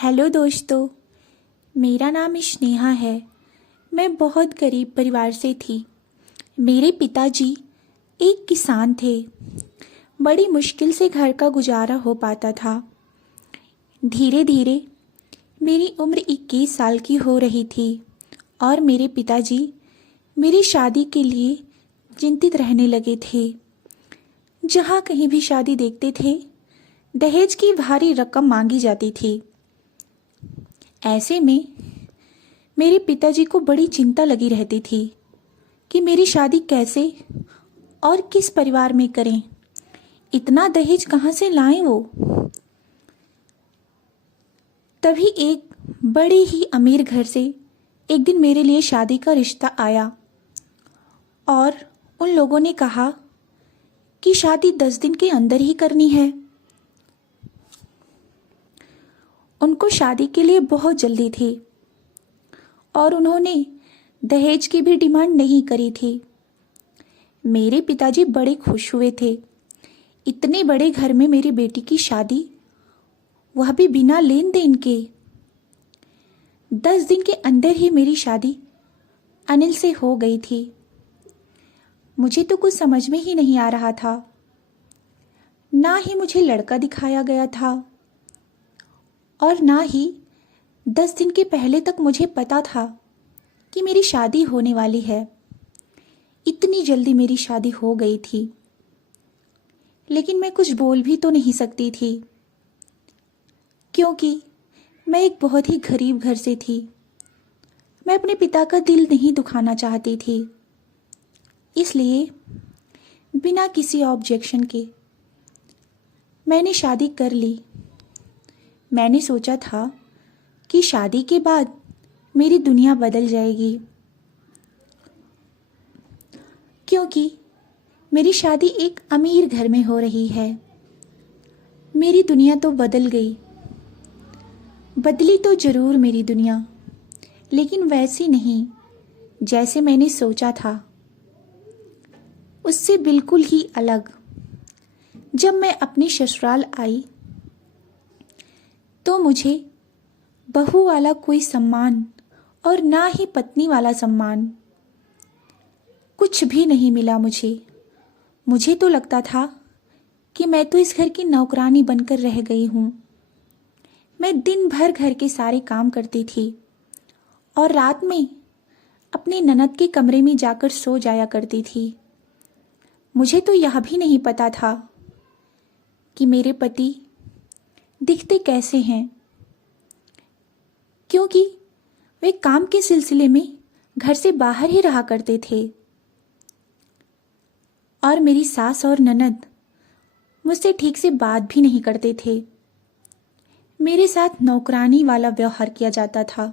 Hello दोस्तों, मेरा नाम स्नेहा है। मैं बहुत गरीब परिवार से थी। मेरे पिताजी एक किसान थे। बड़ी मुश्किल से घर का गुजारा हो पाता था। धीरे धीरे मेरी उम्र 21 साल की हो रही थी और मेरे पिताजी मेरी शादी के लिए चिंतित रहने लगे थे। जहाँ कहीं भी शादी देखते थे, दहेज की भारी रकम मांगी जाती थी। ऐसे में मेरे पिताजी को बड़ी चिंता लगी रहती थी कि मेरी शादी कैसे और किस परिवार में करें। इतना दहेज कहाँ से लाएं वो। तभी एक बड़े ही अमीर घर से एक दिन मेरे लिए शादी का रिश्ता आया और उन लोगों ने कहा कि शादी 10 दिन के अंदर ही करनी है। उनको शादी के लिए बहुत जल्दी थी और उन्होंने दहेज की भी डिमांड नहीं करी थी। मेरे पिताजी बड़े खुश हुए थे। इतने बड़े घर में मेरी बेटी की शादी, वह भी बिना लेन देन के। 10 दिन के अंदर ही मेरी शादी अनिल से हो गई थी। मुझे तो कुछ समझ में ही नहीं आ रहा था। ना ही मुझे लड़का दिखाया गया था और ना ही 10 दिन के पहले तक मुझे पता था कि मेरी शादी होने वाली है। इतनी जल्दी मेरी शादी हो गई थी, लेकिन मैं कुछ बोल भी तो नहीं सकती थी, क्योंकि मैं एक बहुत ही गरीब घर से थी। मैं अपने पिता का दिल नहीं दुखाना चाहती थी। इसलिए बिना किसी ऑब्जेक्शन के मैंने शादी कर ली। मैंने सोचा था कि शादी के बाद मेरी दुनिया बदल जाएगी, क्योंकि मेरी शादी एक अमीर घर में हो रही है। मेरी दुनिया तो बदल गई। बदली तो जरूर मेरी दुनिया, लेकिन वैसी नहीं जैसे मैंने सोचा था। उससे बिल्कुल ही अलग। जब मैं अपनी ससुराल आई तो मुझे बहू वाला कोई सम्मान और ना ही पत्नी वाला सम्मान, कुछ भी नहीं मिला मुझे तो लगता था कि मैं तो इस घर की नौकरानी बनकर रह गई हूँ। मैं दिन भर घर के सारे काम करती थी और रात में अपने ननद के कमरे में जाकर सो जाया करती थी। मुझे तो यह भी नहीं पता था कि मेरे पति दिखते कैसे हैं, क्योंकि वे काम के सिलसिले में घर से बाहर ही रहा करते थे। और मेरी सास और ननद मुझसे ठीक से बात भी नहीं करते थे। मेरे साथ नौकरानी वाला व्यवहार किया जाता था।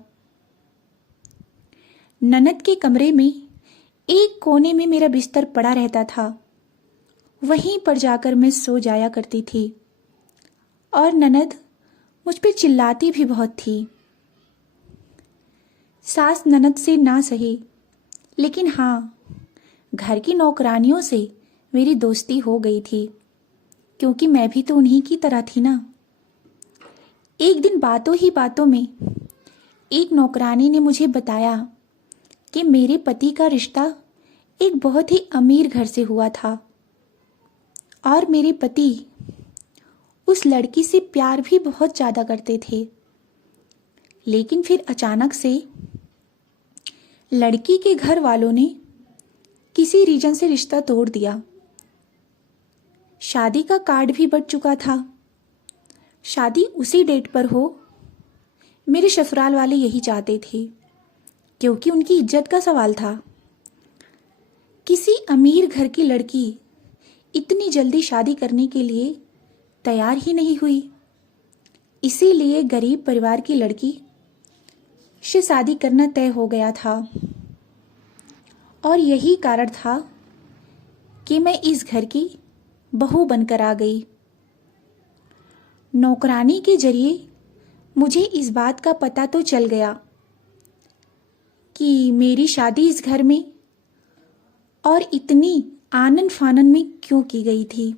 ननद के कमरे में एक कोने में मेरा बिस्तर पड़ा रहता था। वहीं पर जाकर मैं सो जाया करती थी और ननद मुझ पे चिल्लाती भी बहुत थी। सास ननद से ना सही, लेकिन हाँ, घर की नौकरानियों से मेरी दोस्ती हो गई थी, क्योंकि मैं भी तो उन्हीं की तरह थी ना। एक दिन बातों ही बातों में एक नौकरानी ने मुझे बताया कि मेरे पति का रिश्ता एक बहुत ही अमीर घर से हुआ था और मेरे पति उस लड़की से प्यार भी बहुत ज़्यादा करते थे। लेकिन फिर अचानक से लड़की के घर वालों ने किसी रीजन से रिश्ता तोड़ दिया। शादी का कार्ड भी बट चुका था। शादी उसी डेट पर हो, मेरे ससुराल वाले यही चाहते थे, क्योंकि उनकी इज्जत का सवाल था। किसी अमीर घर की लड़की इतनी जल्दी शादी करने के लिए तैयार ही नहीं हुई। इसीलिए गरीब परिवार की लड़की से शादी करना तय हो गया था। और यही कारण था कि मैं इस घर की बहू बनकर आ गई। नौकरानी के जरिए मुझे इस बात का पता तो चल गया कि मेरी शादी इस घर में और इतनी आनन फानन में क्यों की गई थी।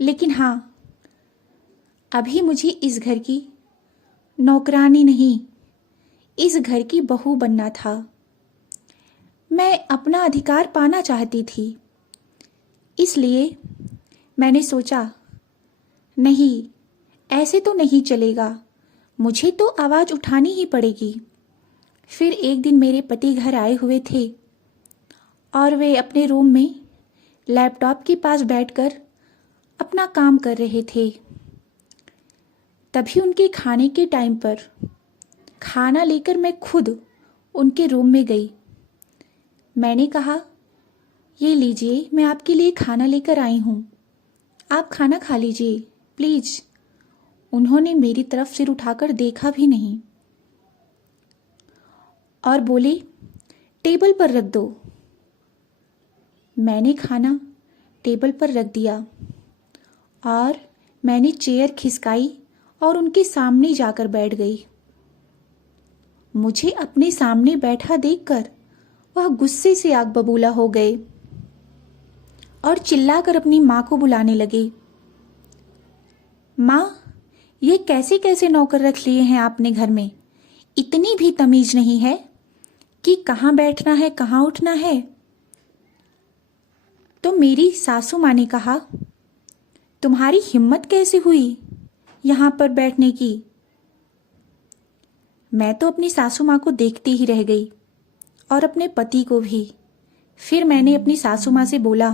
लेकिन हाँ, अभी मुझे इस घर की नौकरानी नहीं, इस घर की बहू बनना था। मैं अपना अधिकार पाना चाहती थी। इसलिए मैंने सोचा, नहीं, ऐसे तो नहीं चलेगा, मुझे तो आवाज़ उठानी ही पड़ेगी। फिर एक दिन मेरे पति घर आए हुए थे और वे अपने रूम में लैपटॉप के पास बैठकर अपना काम कर रहे थे। तभी उनके खाने के टाइम पर खाना लेकर मैं खुद उनके रूम में गई। मैंने कहा, ये लीजिए, मैं आपके लिए खाना लेकर आई हूँ, आप खाना खा लीजिए प्लीज़। उन्होंने मेरी तरफ सिर उठाकर देखा भी नहीं और बोले, टेबल पर रख दो। मैंने खाना टेबल पर रख दिया और मैंने चेयर खिसकाई और उनके सामने जाकर बैठ गई। मुझे अपने सामने बैठा देखकर वह गुस्से से आग बबूला हो गए और चिल्लाकर अपनी माँ को बुलाने लगे। माँ, ये कैसे कैसे नौकर रख लिए हैं आपने घर में? इतनी भी तमीज नहीं है कि कहाँ बैठना है, कहाँ उठना है। तो मेरी सासू माँ ने कहा, तुम्हारी हिम्मत कैसे हुई यहाँ पर बैठने की? मैं तो अपनी सासू माँ को देखती ही रह गई और अपने पति को भी। फिर मैंने अपनी सासू माँ से बोला,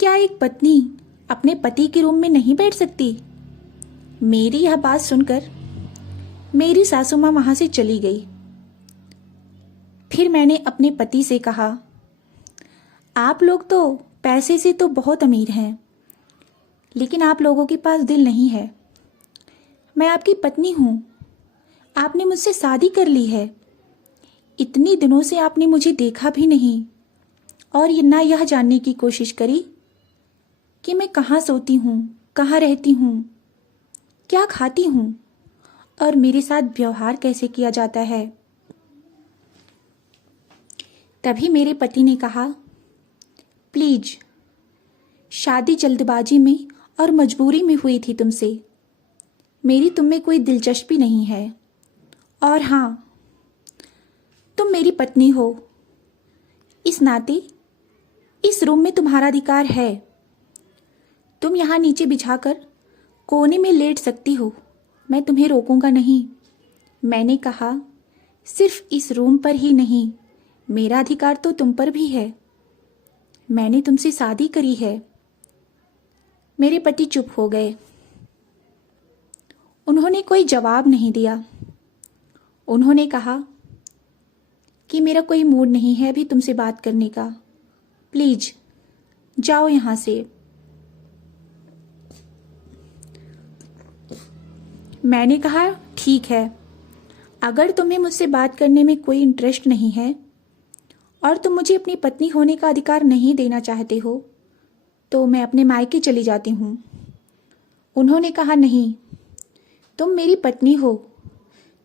क्या एक पत्नी अपने पति के रूम में नहीं बैठ सकती? मेरी यह बात सुनकर मेरी सासू माँ वहाँ से चली गई। फिर मैंने अपने पति से कहा, आप लोग तो पैसे से तो बहुत अमीर हैं, लेकिन आप लोगों के पास दिल नहीं है। मैं आपकी पत्नी हूँ, आपने मुझसे शादी कर ली है, इतने दिनों से आपने मुझे देखा भी नहीं और ना यह जानने की कोशिश करी कि मैं कहाँ सोती हूँ, कहाँ रहती हूँ, क्या खाती हूँ और मेरे साथ व्यवहार कैसे किया जाता है। तभी मेरे पति ने कहा, प्लीज, शादी जल्दबाजी में और मजबूरी में हुई थी तुमसे, मेरी तुम में कोई दिलचस्पी नहीं है। और हाँ, तुम मेरी पत्नी हो, इस नाते इस रूम में तुम्हारा अधिकार है। तुम यहाँ नीचे बिछाकर कोने में लेट सकती हो, मैं तुम्हें रोकूंगा नहीं। मैंने कहा, सिर्फ इस रूम पर ही नहीं, मेरा अधिकार तो तुम पर भी है। मैंने तुमसे शादी करी है। मेरे पति चुप हो गए। उन्होंने कोई जवाब नहीं दिया। उन्होंने कहा कि मेरा कोई मूड नहीं है अभी तुमसे बात करने का, प्लीज जाओ यहाँ से। मैंने कहा, ठीक है, अगर तुम्हें मुझसे बात करने में कोई इंटरेस्ट नहीं है और तुम मुझे अपनी पत्नी होने का अधिकार नहीं देना चाहते हो तो मैं अपने मायके चली जाती हूँ। उन्होंने कहा, नहीं, तुम मेरी पत्नी हो,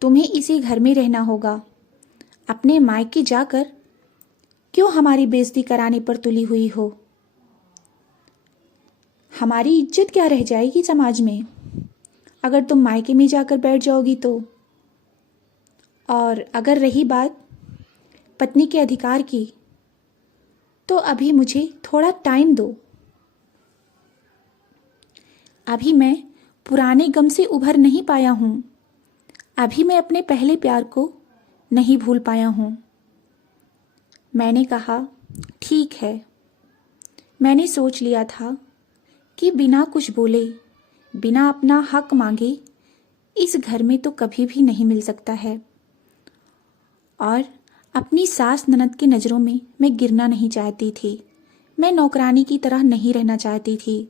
तुम्हें इसी घर में रहना होगा। अपने मायके जाकर क्यों हमारी बेइज्जती कराने पर तुली हुई हो? हमारी इज्जत क्या रह जाएगी समाज में अगर तुम मायके में जाकर बैठ जाओगी तो। और अगर रही बात पत्नी के अधिकार की, तो अभी मुझे थोड़ा टाइम दो। अभी मैं पुराने गम से उभर नहीं पाया हूँ, अभी मैं अपने पहले प्यार को नहीं भूल पाया हूँ। मैंने कहा, ठीक है, मैंने सोच लिया था कि बिना कुछ बोले, बिना अपना हक मांगे इस घर में तो कभी भी नहीं मिल सकता है। और अपनी सास ननद की नज़रों में मैं गिरना नहीं चाहती थी। मैं नौकरानी की तरह नहीं रहना चाहती थी।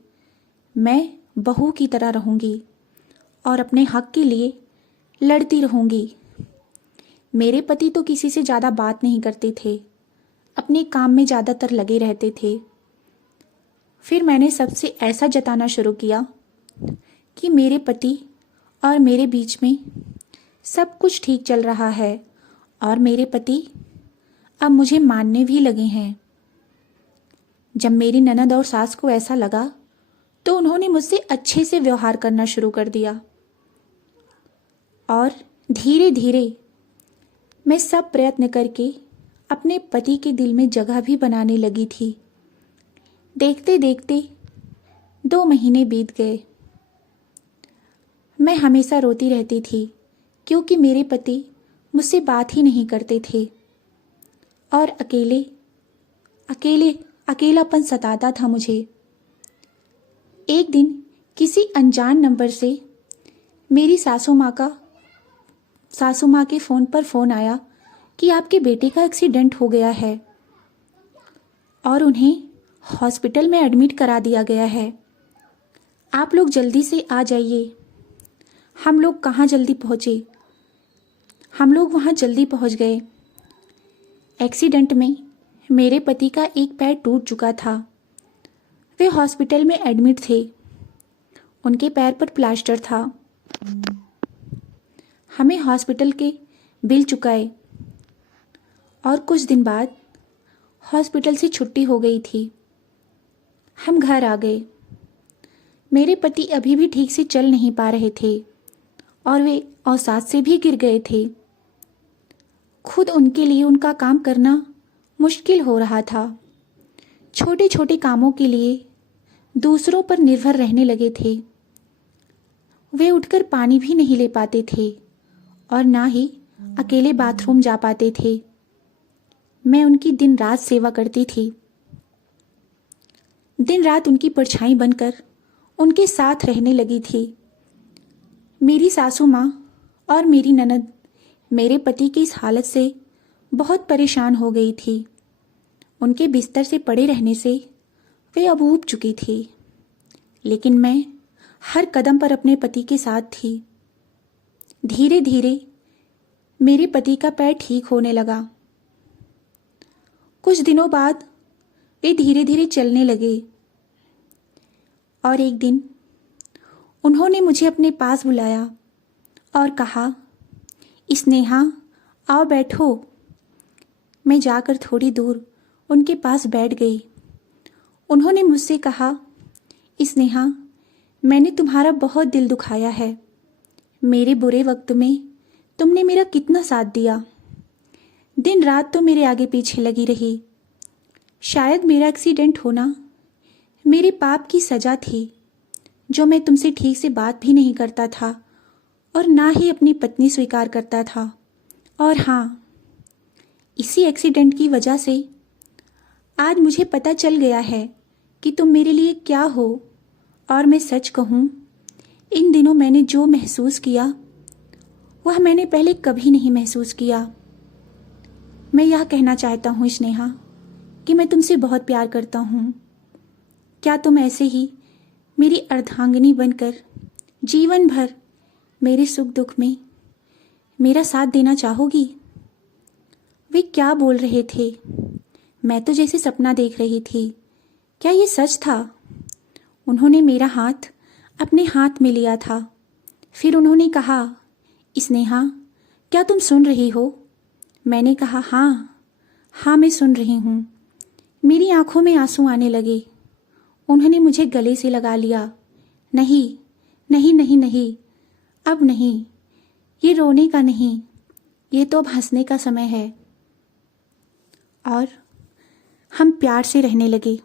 मैं बहू की तरह रहूँगी और अपने हक के लिए लड़ती रहूँगी। मेरे पति तो किसी से ज़्यादा बात नहीं करते थे, अपने काम में ज़्यादातर लगे रहते थे। फिर मैंने सबसे ऐसा जताना शुरू किया कि मेरे पति और मेरे बीच में सब कुछ ठीक चल रहा है और मेरे पति अब मुझे मानने भी लगे हैं। जब मेरी ननद और सास को ऐसा लगा तो उन्होंने मुझसे अच्छे से व्यवहार करना शुरू कर दिया। और धीरे धीरे मैं सब प्रयत्न करके अपने पति के दिल में जगह भी बनाने लगी थी। देखते देखते 2 महीने बीत गए। मैं हमेशा रोती रहती थी क्योंकि मेरे पति मुझसे बात ही नहीं करते थे और अकेलापन सताता था मुझे। एक दिन किसी अनजान नंबर से मेरी सासू माँ के फ़ोन पर फ़ोन आया कि आपके बेटे का एक्सीडेंट हो गया है और उन्हें हॉस्पिटल में एडमिट करा दिया गया है। आप लोग जल्दी से आ जाइए। हम लोग कहाँ जल्दी पहुँचे, हम लोग वहाँ जल्दी पहुँच गए। एक्सीडेंट में मेरे पति का एक पैर टूट चुका था। वे हॉस्पिटल में एडमिट थे। उनके पैर पर प्लास्टर था। हमें हॉस्पिटल के बिल चुकाए और कुछ दिन बाद हॉस्पिटल से छुट्टी हो गई थी। हम घर आ गए। मेरे पति अभी भी ठीक से चल नहीं पा रहे थे और वे अवसाद से भी गिर गए थे। खुद उनके लिए उनका काम करना मुश्किल हो रहा था। छोटे छोटे कामों के लिए दूसरों पर निर्भर रहने लगे थे। वे उठकर पानी भी नहीं ले पाते थे और ना ही अकेले बाथरूम जा पाते थे। मैं उनकी दिन रात सेवा करती थी। दिन रात उनकी परछाई बनकर उनके साथ रहने लगी थी। मेरी सासू माँ और मेरी ननद मेरे पति की इस हालत से बहुत परेशान हो गई थी। उनके बिस्तर से पड़े रहने से वे अब ऊब चुकी थी, लेकिन मैं हर कदम पर अपने पति के साथ थी। धीरे धीरे मेरे पति का पैर ठीक होने लगा। कुछ दिनों बाद वे धीरे धीरे चलने लगे और एक दिन उन्होंने मुझे अपने पास बुलाया और कहा, स्नेहा आओ बैठो। मैं जाकर थोड़ी दूर उनके पास बैठ गई। उन्होंने मुझसे कहा, स्नेहा मैंने तुम्हारा बहुत दिल दुखाया है। मेरे बुरे वक्त में तुमने मेरा कितना साथ दिया। दिन रात तो मेरे आगे पीछे लगी रही। शायद मेरा एक्सीडेंट होना मेरे पाप की सज़ा थी, जो मैं तुमसे ठीक से बात भी नहीं करता था और ना ही अपनी पत्नी स्वीकार करता था। और हाँ, इसी एक्सीडेंट की वजह से आज मुझे पता चल गया है कि तुम मेरे लिए क्या हो। और मैं सच कहूँ, इन दिनों मैंने जो महसूस किया वह मैंने पहले कभी नहीं महसूस किया। मैं यह कहना चाहता हूँ स्नेहा कि मैं तुमसे बहुत प्यार करता हूँ। क्या तुम ऐसे ही मेरी अर्धांगिनी बनकर जीवन भर मेरे सुख दुख में मेरा साथ देना चाहोगी? वे क्या बोल रहे थे? मैं तो जैसे सपना देख रही थी। क्या ये सच था? उन्होंने मेरा हाथ अपने हाथ में लिया था। फिर उन्होंने कहा, स्नेहा क्या तुम सुन रही हो? मैंने कहा, हाँ मैं सुन रही हूँ। मेरी आंखों में आंसू आने लगे। उन्होंने मुझे गले से लगा लिया। नहीं नहीं नहीं नहीं, अब नहीं, ये रोने का नहीं, ये तो अब हंसने का समय है। और हम प्यार से रहने लगे।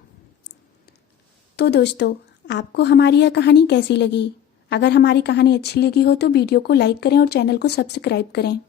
तो दोस्तों, आपको हमारी यह कहानी कैसी लगी? अगर हमारी कहानी अच्छी लगी हो तो वीडियो को लाइक करें और चैनल को सब्सक्राइब करें।